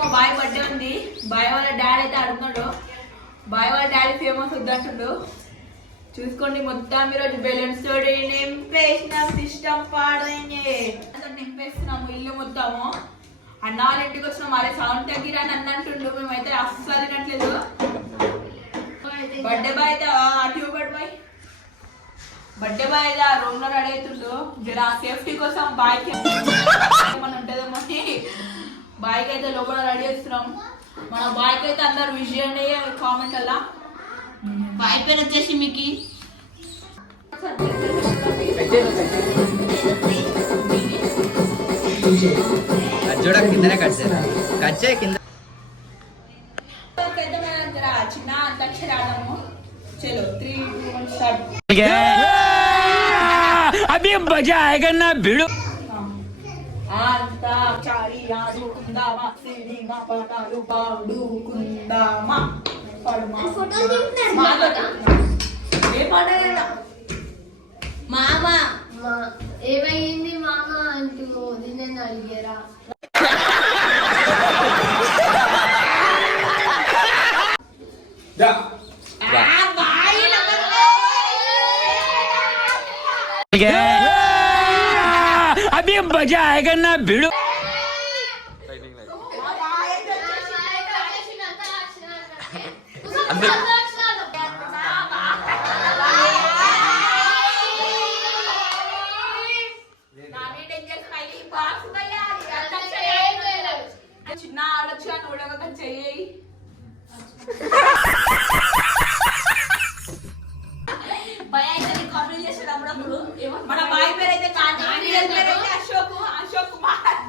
మా bye birthday ఉంది. Bye వాళ్ళ డాడీ అయితే అడుగుతున్నాడు. బాయ్ వాళ్ళ డాడీ ఫేమస్ వద్దంటుండు. చూసుకోండి మొత్తం ఈరోజు బెలూన్స్ తోటి నింపేసినాం. సిస్టమ్ నింపేస్తున్నాము ఇల్లు మొత్తము. అన్న వాళ్ళ ఇంటికి వచ్చినాం. అరే సౌండ్ తగ్గిరాని అన్నంటుండు. మేమైతే అస్సలు తినట్లేదు. బర్త్డే బాయ్ అయితే ట్యూబ్ బాయ్ బర్త్డే బాయ్ అయితే ఆ రూమ్ లో రెడీ అవుతుండు. జర సేఫ్టీ కోసం బాయ్కి ఏమన్నా ఉంటుందేమో అని బాయ్కి అయితే లోపల రెడీ చేస్తున్నాం. మన బాయ్కి అయితే అందరు విష్ చేయండి కామెంట్ అలా. బాయ్ పేరు వచ్చేసి మీకు చూడ కిందనే కట్ చేయ కింద చిన్న అంతాక్షరి ఆడము. చలో 3, 2, 1 స్టార్ట్. అభి మజా ఆయేగా నా భిడు. అంతాక్షరి ఆడుకుందామా సినిమా పాటలు పాడుకుందామా. ఏ పాట మామ ఏమైంది మామ అంటూ నేను అడిగారా? అభి మజా ఆయేగా నా భిడు. చిన్న ఆలోచన ఊడక చెయ్యి. మన బాయ్ పేరు అయితే అశోక్ కుమార్.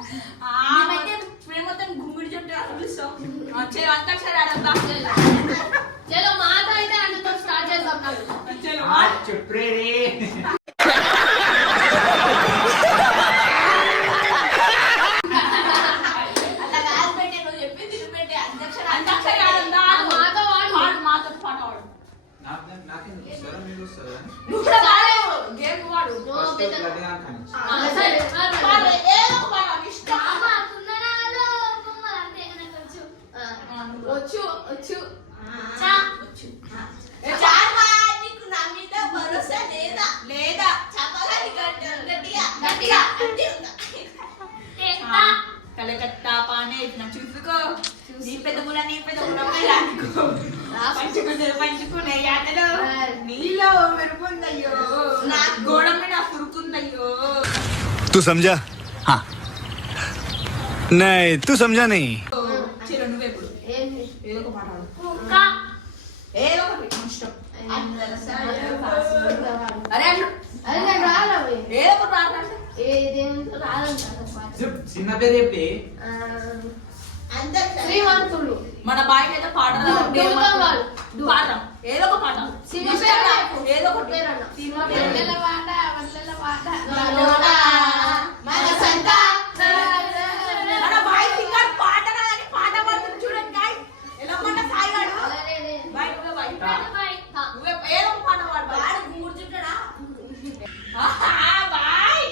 మేము మొత్తం గుమ్మిడి చుట్టూ పిలుస్తాం. అంతాక్షరి ఆడతా. చలో మాట అయితే అందుతో స్టార్ట్ చేద్దాం. అట్లా కాదు పెట్టే నువ్వు చెప్పి తిరిగి పెట్టే అంతాక్షరి ఆడందా. మాతో వాడు మాతో పాట వాడు. నువ్వు కూడా వాడేవు గేమ్ వాడు. వచ్చు నీకు నా మీద భరోసా లేదా గట్టిగా కలకత్తా పానే చూసుకో. నీ పెద్ద ముల పంచుకునే ఆటలో నీలో మెరుపుందయ్యో. నా గోడ మీద సురుకుందయ్యో. तू समझा? हाँ नहीं तू समझा नहीं. చలో నువ్వెప్పుడు ఏదో ఒక పాట ఏదో ఒకటి ఇష్టం. అరే అరే నేను రాలే. ఏదో ఒక పాట చిన్న పేరు చెప్పి శ్రీమంతుడు. మన బాయ్కి అయితే పాట పాడదాం. ఏదో ఒక పాట ఏదో ఒకటి. మన బాయ్ సింగర్ పాట కాదని పాట పాడుతుంది చూడండి గాయ్. ఎలా పాట సాయిగాడు బాయ్ నువ్వే ఏదో ఒక పాట పాడు. వాడు కూర్చుంటాడా బాయ్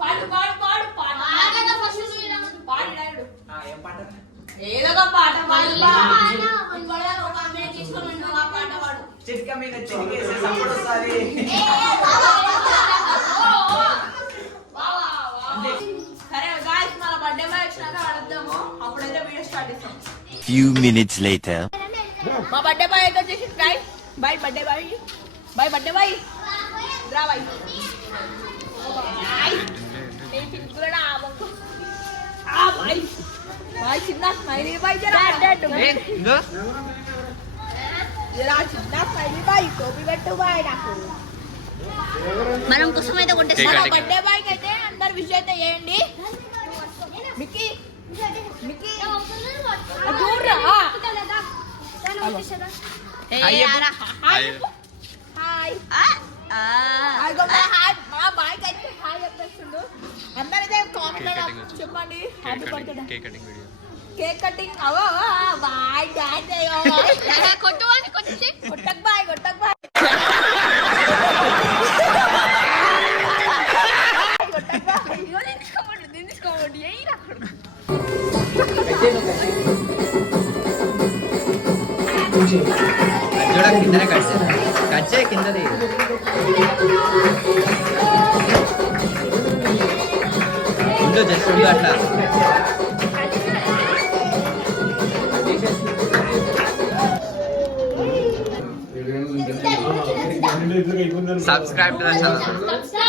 పాడు పాడు పాడు పాడు పాడు ఏదో ఒక పాట పాడు. ఒక అమ్మాయి తీసుకొని ఆ పాట పాడు. చిట్క మీద చిటికేసే సప్పుడు వస్తుంది. సరే గాయ్స్ మన బర్త్డే బాయ్ వచ్చినాక అడుగుదాము. అప్పుడైతే వీడియో స్టార్ట్ చేస్తాం. Few minutes later. మా బర్త్డే బాయ్ అయితే వచ్చేసి guys. Boy birthday boy birthday boy రా బాయ్. నేను పిలుచుకున్నా బాయ్ బాయ్ చిన్న స్మైలీ బాయ్ జరా చిన్న స్మైలీ బాయ్ టోపీ పెట్టు బాయ్. నాకు మనం కోసం అయితే మన బర్త్డే బాయ్ అయితే అందరు విష్ అయితే చేయండి. మిక్కీ దూర్రా హాయ్ మా బాయ్ అయితే హాయ్ చెప్పేస్తుండు. అందరైతే కామెంట్ చెప్పండి హ్యాపీ బర్త్డే. కేక్ కటింగ్ అవో బాయ్ డాన్స్ కొట్టక్ బాయ్ తీసుకోండి ఏ అది చూడ కిందనే కట్ చేయాలి. కట్ చేయి కిందది. ఉండు జస్ట్ ఉండు అట్లా. Subscribe to the channel.